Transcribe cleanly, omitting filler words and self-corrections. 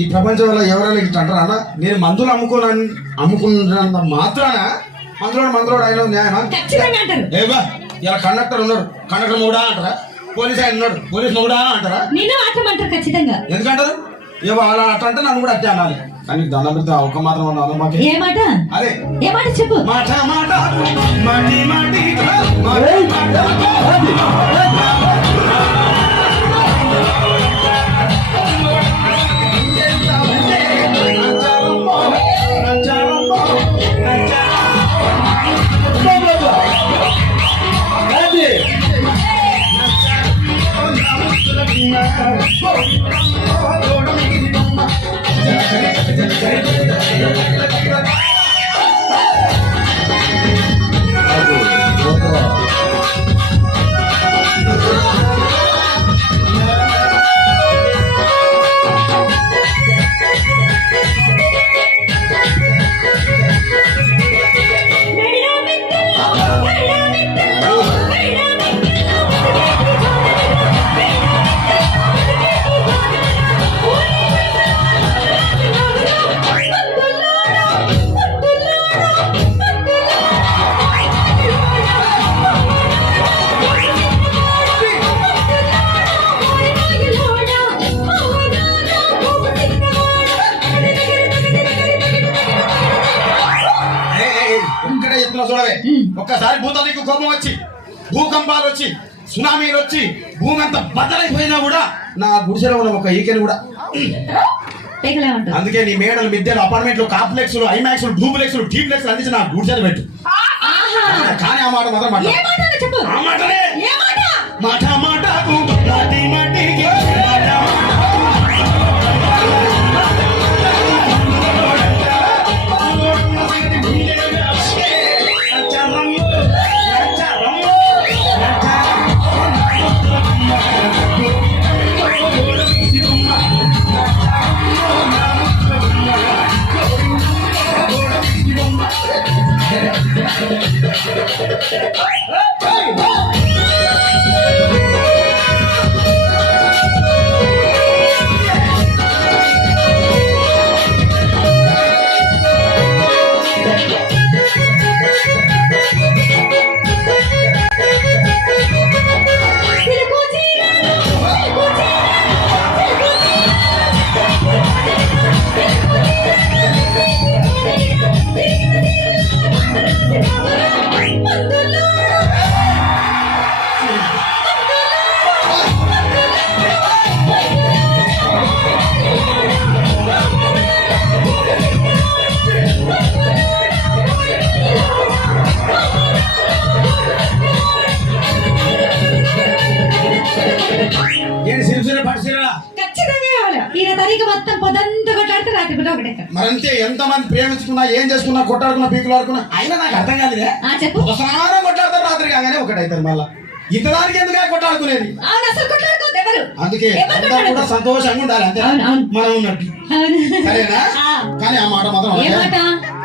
ఈ ప్రపంచంలో ఎవరైనా ఇట్లా అంటారా అన్న? నేను మందులు అమ్ముకున్నంత మాత్రాన మందులోడు అయిన న్యాయమా? ఏవా ఇలా కండక్టర్ ఉన్నాడు, కండక్టర్ మొగుడా అంటారా? పోలీస్ ఆయన ఉన్నాడు, పోలీస్ మొగుడా అంటారా? ఖచ్చితంగా ఎందుకంటారు? ఏవో అలా అట్లా అంటే నన్ను కూడా అట్టే అనాలి. కానీ దండం పెడితే ఒక్క మాత్రం అన్నాను మాకు. ఏ మాట? అదే ఏ మాట చెప్పు. మాట మాట మాటి మాటి చూడవే. ఒక్కసారి భూతానికి కోపం వచ్చి, భూకంపాలు వచ్చి, సునామీలు వచ్చి, భూమి అంతా బద్దలైపోయినా కూడా నా గుడిసెలో ఉన్న ఒక ఈకెని కూడా. అందుకే నీ మేడలు, మిద్దెలు, అపార్ట్మెంట్లు, కాంప్లెక్స్లు, ఐమాక్స్లు, డూప్లెక్స్లు, టీప్లెక్స్లు అందించి నా గుడిసెలు పెట్టు. కానీ ఆ మాట మాత్రం మాట మాట మాట మరంతే. ఎంతమంది ప్రేమించుకున్నా, ఏం చేసుకున్నా, కొట్టాడుకున్నా, పీకులు ఆడుకున్నా, అయినా నాకు అర్థం కాదులే. ఒకసారి కొట్లాడతారు, రాత్రి కాగానే ఒకటైతారు. మళ్ళా ఇంతదానికి ఎందుకు కొట్టాడుకునేది? అందుకే కూడా సంతోషంగా ఉండాలి, అంతే మనం ఉన్నట్టు. సరేనా? కానీ ఆ మాట మాత్రం